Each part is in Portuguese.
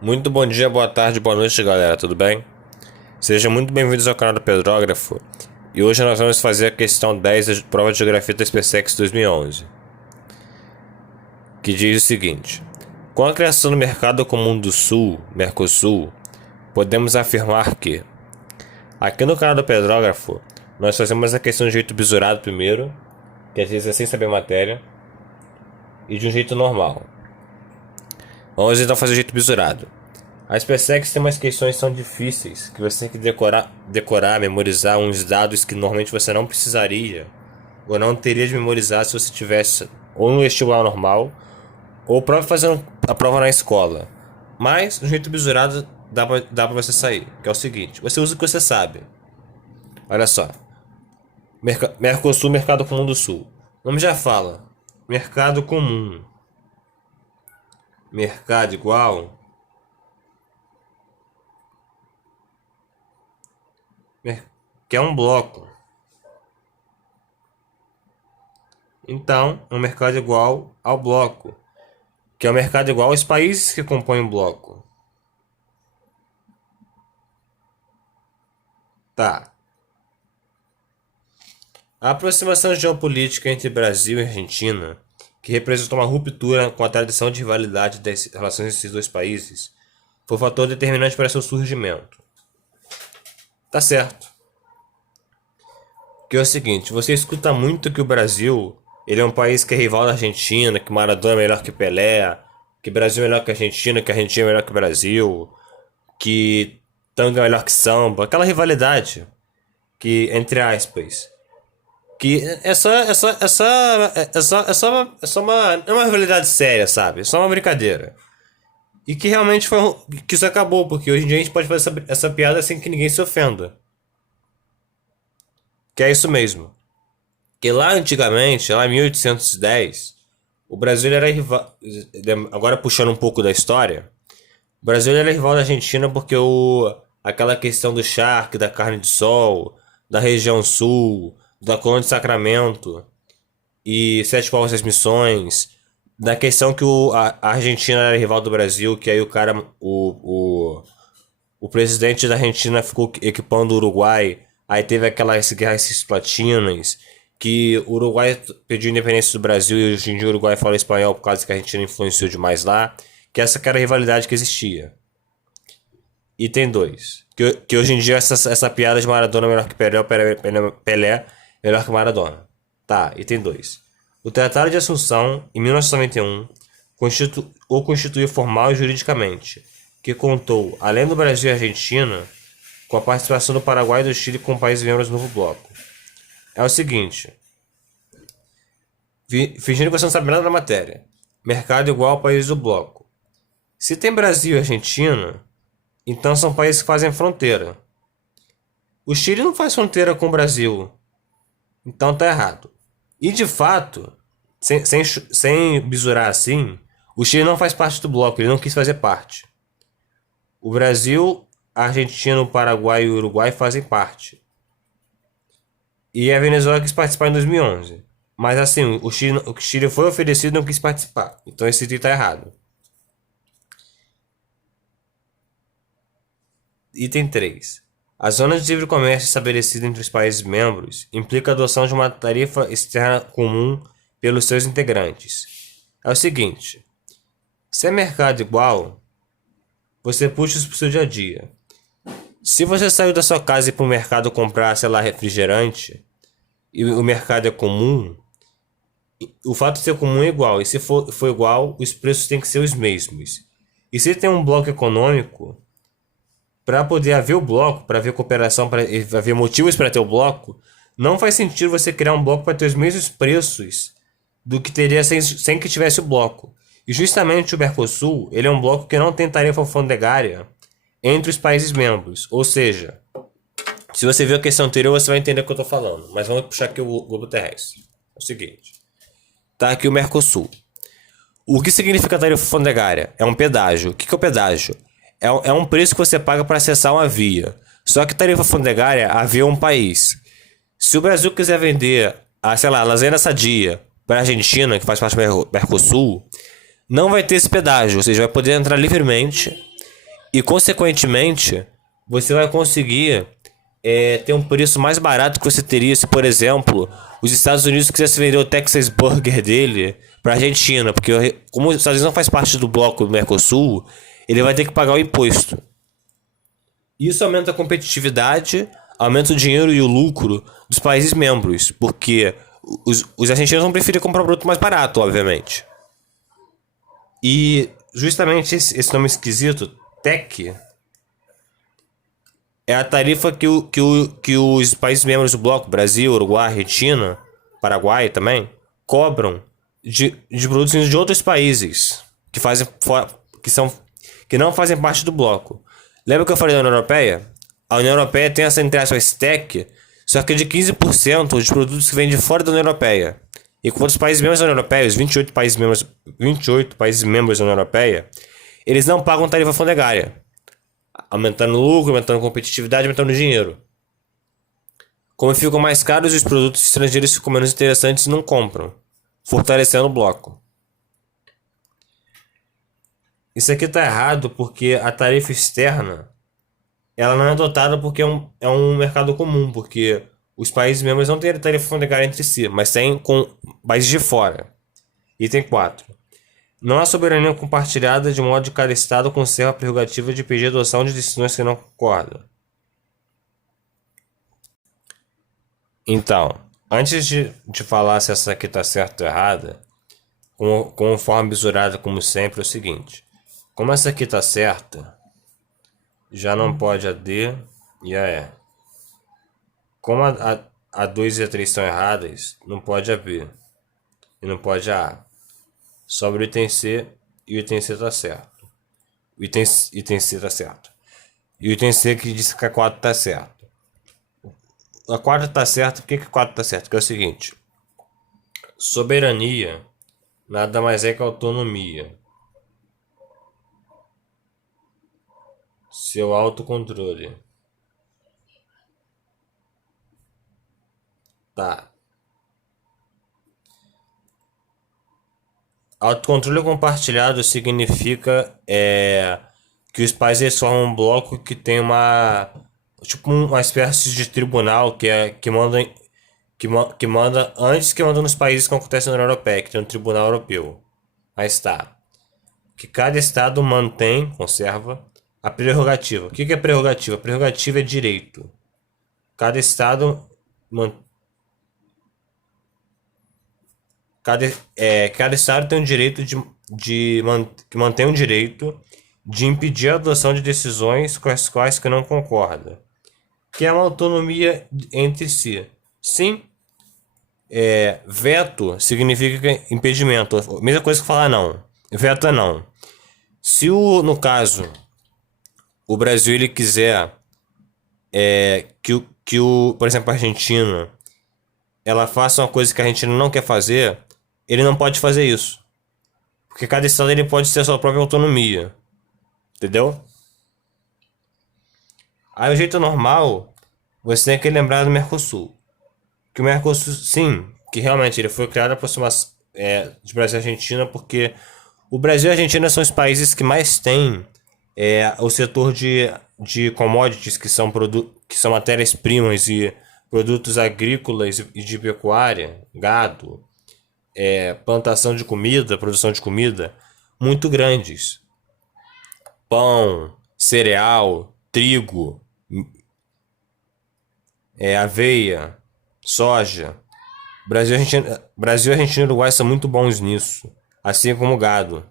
Muito bom dia, boa tarde, boa noite, galera, tudo bem? Sejam muito bem-vindos ao canal do Pedrógrafo. E hoje nós vamos fazer a questão 10 da prova de Geografia da SpaceX 2011, que diz o seguinte: com a criação do Mercado Comum do Sul, Mercosul, podemos afirmar que... Aqui no canal do Pedrógrafo, nós fazemos a questão de jeito bisurado primeiro, que às vezes é sem saber matéria, e de um jeito normal. Vamos então fazer o jeito bisurado. A SpaceX tem umas questões que são difíceis, que você tem que decorar, memorizar uns dados que normalmente você não precisaria, ou não teria de memorizar se você tivesse ou no vestibular normal, ou próprio fazendo a prova na escola. Mas, no jeito bisurado, dá pra você sair, que é o seguinte: você usa o que você sabe. Olha só. Mercosul, Mercado Comum do Sul. O nome já fala. Mercado comum. Mercado igual. Que é um bloco. Então, um mercado igual ao bloco, que é o mercado igual aos países que compõem o bloco. Tá. A aproximação geopolítica entre Brasil e Argentina, que representou uma ruptura com a tradição de rivalidade das relações entre esses dois países, foi o fator determinante para seu surgimento. Tá certo. Que é o seguinte: você escuta muito que o Brasil, ele é um país que é rival da Argentina, que Maradona é melhor que Pelé, que Brasil é melhor que a Argentina é melhor que o Brasil, que tango é melhor que samba, aquela rivalidade que, entre aspas, que é uma rivalidade séria, sabe? É só uma brincadeira. E que realmente que isso acabou, porque hoje em dia a gente pode fazer essa piada sem que ninguém se ofenda. Que é isso mesmo. Que lá antigamente, lá em 1810, o Brasil era rival. Agora puxando um pouco da história, o Brasil era rival da Argentina porque aquela questão do charque, da carne de sol, da região sul, da colônia de Sacramento e Sete Povos das Missões, da questão que a Argentina era rival do Brasil, que aí o cara, o presidente da Argentina ficou equipando o Uruguai. Aí teve aquelas guerras cisplatinas, que o Uruguai pediu independência do Brasil e hoje em dia o Uruguai fala espanhol por causa que a Argentina influenciou demais lá. Que essa que era a rivalidade que existia. Item 2. Que hoje em dia essa piada de Maradona é melhor que Pelé melhor que Maradona. Tá, item 2. O Tratado de Assunção, em 1991, constituiu formal e juridicamente, que contou, além do Brasil e Argentina, com a participação do Paraguai e do Chile como países membros do novo bloco. É o seguinte: fingindo que você não sabe nada da matéria. Mercado igual ao país do bloco. Se tem Brasil e Argentina, então são países que fazem fronteira. O Chile não faz fronteira com o Brasil, então tá errado. E de fato, sem bisurar assim, o Chile não faz parte do bloco, ele não quis fazer parte. O Brasil, a Argentina, o Paraguai e o Uruguai fazem parte. E a Venezuela quis participar em 2011. Mas assim, o Chile foi oferecido e não quis participar. Então esse item está errado. Item 3. A zona de livre comércio estabelecida entre os países membros implica a adoção de uma tarifa externa comum pelos seus integrantes. É o seguinte: se é mercado igual, você puxa isso para o seu dia a dia. Se você saiu da sua casa e ir para o mercado comprar, sei lá, refrigerante, e o mercado é comum, o fato de ser comum é igual. E se for igual, os preços têm que ser os mesmos. E se tem um bloco econômico, para poder haver o bloco, para haver cooperação, para haver motivos para ter o bloco, não faz sentido você criar um bloco para ter os mesmos preços do que teria sem que tivesse o bloco. E justamente o Mercosul, ele é um bloco que não tem tarifa alfandegária entre os países membros. Ou seja, se você viu a questão anterior, você vai entender o que eu estou falando. Mas vamos puxar aqui o globo terrestre. É o seguinte: tá aqui o Mercosul. O que significa tarifa alfandegária? É um pedágio. O que é o pedágio? É um preço que você paga para acessar uma via. Só que tarifa alfandegária, a via é um país. Se o Brasil quiser vender, sei lá, lasanha sadia para a Argentina, que faz parte do Mercosul, não vai ter esse pedágio. Ou seja, vai poder entrar livremente E consequentemente, você vai conseguir ter um preço mais barato que você teria se, por exemplo, os Estados Unidos quisessem vender o Texas Burger dele para a Argentina, porque como os Estados Unidos não faz parte do bloco do Mercosul, ele vai ter que pagar o imposto. Isso aumenta a competitividade, aumenta o dinheiro e o lucro dos países membros, porque os argentinos vão preferir comprar um produto mais barato, obviamente. E justamente esse nome esquisito, TEC, é a tarifa que os países membros do bloco, Brasil, Uruguai, Argentina, Paraguai também, cobram de produtos vindos de outros países que fazem que são que não fazem parte do bloco. Lembra que eu falei da União Europeia? A União Europeia tem essa, entre aspas, TEC, só que é de 15% de produtos que vêm de fora da União Europeia. Enquanto os países membros da União Europeia, os 28 países membros da União Europeia, eles não pagam tarifa alfandegária, aumentando o lucro, aumentando a competitividade, aumentando o dinheiro. Como ficam mais caros, os produtos estrangeiros ficam menos interessantes e não compram, fortalecendo o bloco. Isso aqui está errado porque a tarifa externa ela não é adotada porque é um mercado comum, porque os países membros não têm tarifa alfandegária entre si, mas têm com países de fora. Item 4. Não há soberania compartilhada de modo que cada Estado conserva a prerrogativa de pedir adoção de decisões que não concordam. Então, antes de falar se essa aqui está certa ou errada, com forma bisurada como sempre, é o seguinte. Como essa aqui está certa, já não pode a D e a E. Como a 2 e a 3 estão erradas, não pode a B e não pode a A. Sobre o item C e o item C está certo. O item C está certo. E o item C que diz que a 4 está certo. A 4 está certo, por que a 4 está certo? Porque é o seguinte: soberania nada mais é que autonomia. Seu autocontrole. Tá. Autocontrole compartilhado significa que os países formam um bloco que tem uma espécie de tribunal que manda antes que manda nos países que acontecem na União Europeia, que tem um tribunal europeu. Mas tá. Que cada estado conserva a prerrogativa. O que é prerrogativa? Prerrogativa é direito. Cada estado cada estado tem o direito que mantém o direito de impedir a adoção de decisões com as quais que não concorda, que é uma autonomia entre si. Sim, veto significa impedimento. Mesma coisa que falar não. Veto é não. Se no caso o Brasil ele quiser por exemplo, a Argentina ela faça uma coisa que a Argentina não quer fazer, ele não pode fazer isso. Porque cada estado ele pode ter a sua própria autonomia. Entendeu? Aí o jeito normal, você tem que lembrar do Mercosul. Que o Mercosul, sim, que realmente ele foi criado a aproximação de Brasil e Argentina, porque o Brasil e a Argentina são os países que mais têm o setor de commodities, que são matérias-primas e produtos agrícolas e de pecuária, gado, plantação de comida, produção de comida, muito grandes. Pão, cereal, trigo, aveia, soja. Brasil, Argentina e Uruguai são muito bons nisso, assim como o gado.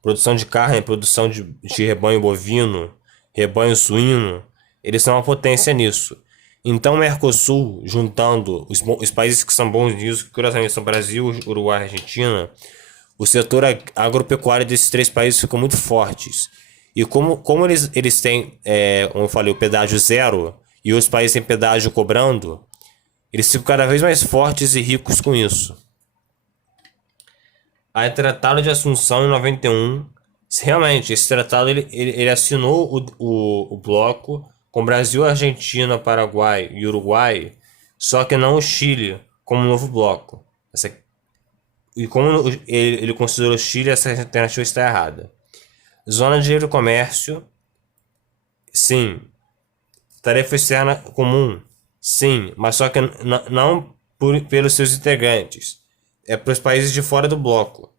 Produção de carne, produção de rebanho bovino, rebanho suíno, eles são uma potência nisso. Então o Mercosul, juntando os países que são bons nisso, que curiosamente são Brasil, Uruguai e Argentina, o setor agropecuário desses três países ficam muito fortes. E como eles têm, como eu falei, o pedágio zero, e os países têm pedágio cobrando, eles ficam cada vez mais fortes e ricos com isso. Aí Tratado de Assunção em 91, realmente, esse tratado ele assinou o bloco com Brasil, Argentina, Paraguai e Uruguai, só que não o Chile como novo bloco. E como ele considerou o Chile, essa alternativa está errada. Zona de livre comércio Sim. Tarefa externa comum? Sim, mas só que não pelos seus integrantes. É para os países de fora do bloco.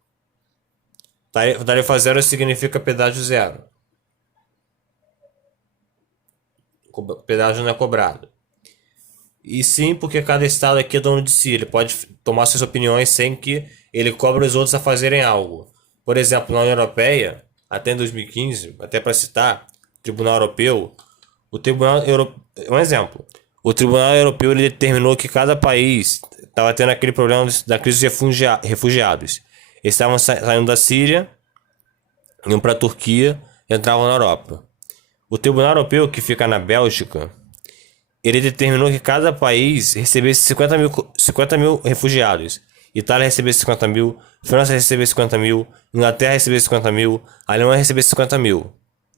Tarefa zero significa pedágio zero. Pedágio não é cobrado. E sim, porque cada estado aqui é dono de si. Ele pode tomar suas opiniões sem que ele cobre os outros a fazerem algo. Por exemplo, na União Europeia, até em 2015, até para citar, Tribunal Europeu, o Tribunal Europeu, um exemplo, o Tribunal Europeu ele determinou que cada país estava tendo aquele problema da crise de refugiados. Eles estavam saindo da Síria, iam para a Turquia e entravam na Europa. O Tribunal Europeu, que fica na Bélgica, ele determinou que cada país recebesse 50 mil refugiados. Itália recebesse 50 mil, França recebesse 50 mil, Inglaterra recebesse 50 mil, Alemanha recebesse 50 mil.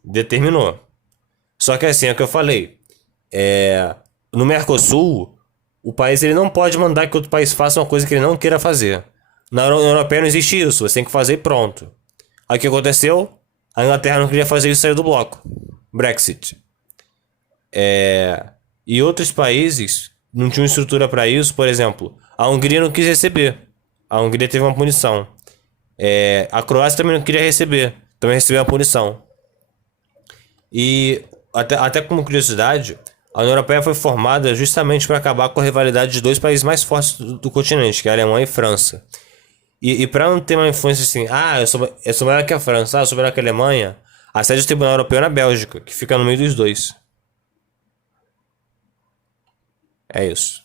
Determinou. Só que assim, é o que eu falei. No Mercosul, o país ele não pode mandar que outro país faça uma coisa que ele não queira fazer. Na União Europeia não existe isso, você tem que fazer e pronto. Aí o que aconteceu? A Inglaterra não queria fazer isso e saiu do bloco. Brexit. E outros países não tinham estrutura para isso, por exemplo, a Hungria não quis receber. A Hungria teve uma punição. A Croácia também não queria receber, também recebeu uma punição. E até como curiosidade, a União Europeia foi formada justamente para acabar com a rivalidade de dois países mais fortes do continente, que é a Alemanha e a França. E para não ter uma influência assim, eu sou melhor que a França, eu sou melhor que a Alemanha, a sede do Tribunal Europeu é na Bélgica, que fica no meio dos dois. É isso.